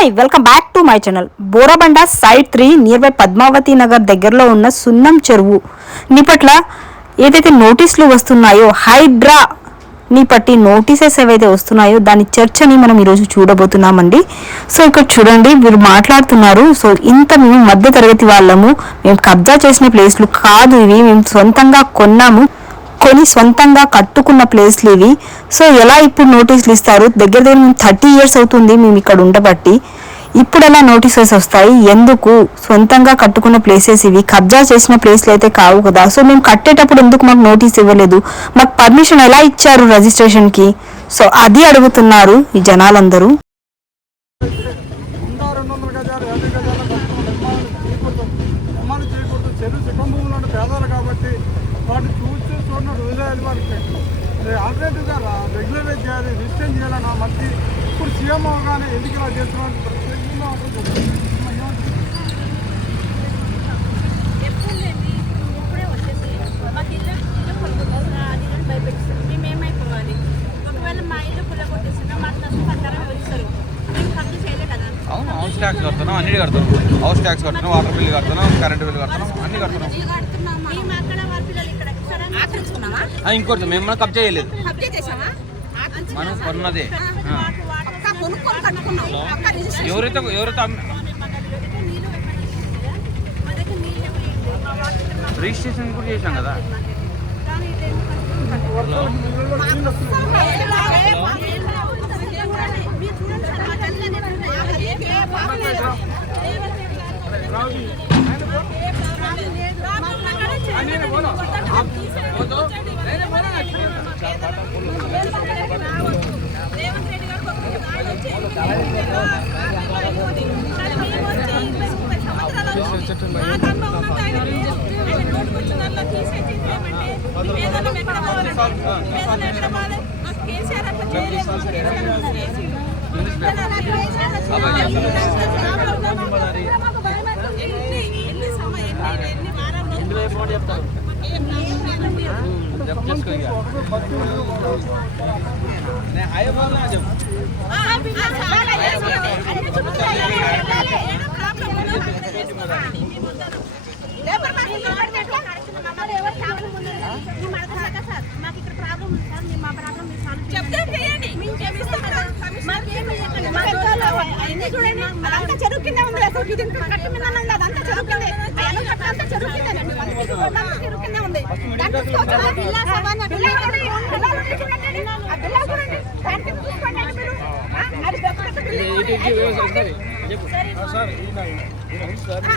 Hi welcome back to my channel. Borabanda side 3 near by Padmavathi Nagar దగ్గరలో ఉన్న సున్నం చెరువు నిపట్ల ఏదైతే నోటీసులు వస్తున్నాయో హైడ్రా ని పట్టి నోటీసెస్ ఏవైతే వస్తున్నాయో దాని చర్చని మనం ఈరోజు చూడబోతున్నామండి. సో ఇక్కడ చూడండి, వీరు మాట్లాడుతున్నారు. సో ఇంత మేము మధ్య తరగతి వాళ్ళము, మేము కబ్జా చేసిన ప్లేస్లు కాదు ఇవి, మేము సొంతంగా కొని సొంతంగా కట్టుకున్న ప్లేస్లు ఇవి. సో ఎలా ఇప్పుడు నోటీసులు ఇస్తారు? దగ్గర దగ్గర మేము 30 years అవుతుంది మేము ఇక్కడ ఉండబట్టి. ఇప్పుడు ఎలా నోటీసెస్ వస్తాయి? ఎందుకు? సొంతంగా కట్టుకున్న ప్లేసెస్ ఇవి, కబ్జా చేసిన ప్లేస్లు అయితే కావు కదా. సో మేము కట్టేటప్పుడు ఎందుకు మాకు నోటీస్ ఇవ్వలేదు? మాకు పర్మిషన్ ఎలా ఇచ్చారు రిజిస్ట్రేషన్కి? సో అది అడుగుతున్నారు ఈ జనాలందరూ. ఆల్టర్నేటివ్గా రెగ్యులరైజ్ చేయాలి, రిజిస్టర్ చేయాలన్నా మంచి. ఇప్పుడు సీఎం అవగానే ఎందుకు ఇలా చేస్తున్నాను మేమేమైపోవాలి? ఒకవేళ మా ఇల్లు పుల్ల కొట్టేసినా మాకు నష్టం ప్రకారం ఎవరిస్తారు? మేము ఖర్చు చేయలే కదా. అవును, హౌస్ ట్యాక్స్ కడుతున్నాం, అన్ని కడుతున్నాం. హౌస్ ట్యాక్స్ కడుతున్నాం, వాటర్ బిల్లు కడుతున్నాం, కరెంట్ బిల్లు కడుతున్నాం, అన్ని కడుతున్నాం. మేము అక్కడ వాళ్ళ పిల్లలు ఇక్కడ ఆచరించుకున్నామా? ఇంకోటి మేము మనం కబ్జా చేయలేదు, మనం కొన్నదే. ఎవరైతే రిజిస్ట్రేషన్ కూడా చేసాం కదా. చెరువు కింద ఉంది, అదంతా చెరువు కింద ఉంది.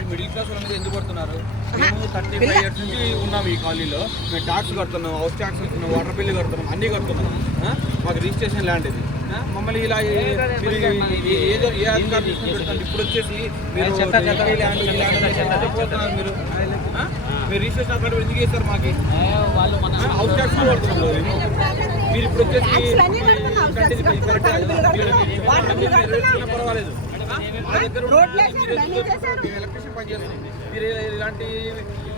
మిడిల్ క్లాస్ వాళ్ళందరూ ఎందుకు పడుతున్నారు? మేము 35 years నుంచి ఉన్నాం ఈ కాలనీలో. మేము ట్యాక్స్ కడుతున్నాం, హౌస్ ట్యాక్స్ కడుతున్నాం, వాటర్ బిల్లు కడుతున్నాం, అన్నీ కడుతున్నాం. మాకు రిజిస్ట్రేషన్ ల్యాండ్ ఇది. మమ్మల్ని ఇలా ఏదో ఏ అధికారులు పెడుతుంది. ఇప్పుడు వచ్చేసి మీరు మీరు రిజిస్ట్రేషన్ అక్కడ ఎందుకు చేస్తారు? మాకు హౌస్ ట్యాక్స్ కడుతున్నాం. మీరు ఇప్పుడు వచ్చేసి పర్వాలేదు, మా దగ్గర ఎలక్ట్రిషన్ పనిచేస్తుంది. మీరు ఇలాంటి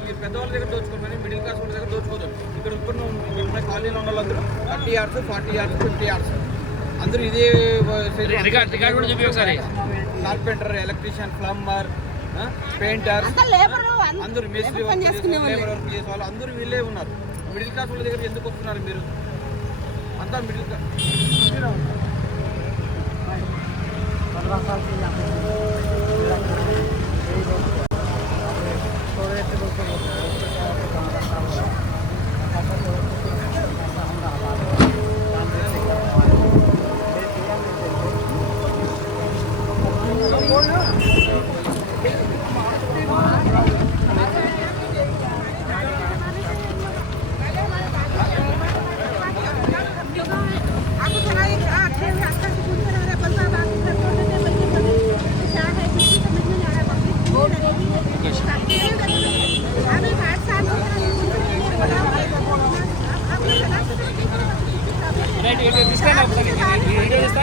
మీరు పెద్దవాళ్ళ దగ్గర దోచుకోమని మిడిల్ క్లాస్ వాళ్ళ దగ్గర దోచుకోవచ్చు. ఇక్కడ ఇప్పుడు కాలనీలో ఉన్న వాళ్ళందరూ 30 years, 40 years, 50 years అందరూ ఇదే కార్పెంటర్, ఎలక్ట్రీషియన్, ప్లంబర్, పెయింటర్, అందరూ మేస్త్రి వర్క్ చేసే వాళ్ళు అందరూ వీళ్ళే ఉన్నారు. మిడిల్ క్లాస్ వాళ్ళ దగ్గర ఎందుకు వస్తున్నారు మీరు? అంతా మిడిల్ క్లాస్.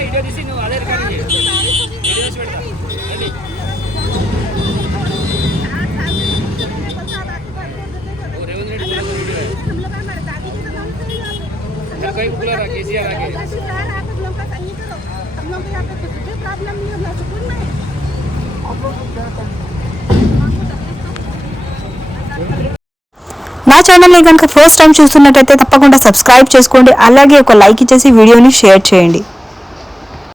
వీడియో తీసి నువ్వు అదే రికార్డింగ్ చేయి. వీడియోస్ పెడతా. నా ఛానల్ని కనుక ఫస్ట్ టైం చూస్తున్నట్టయితే తప్పకుండా సబ్స్క్రైబ్ చేసుకోండి, అలాగే ఒక లైక్ ఇచ్చేసి వీడియోని షేర్ చేయండి.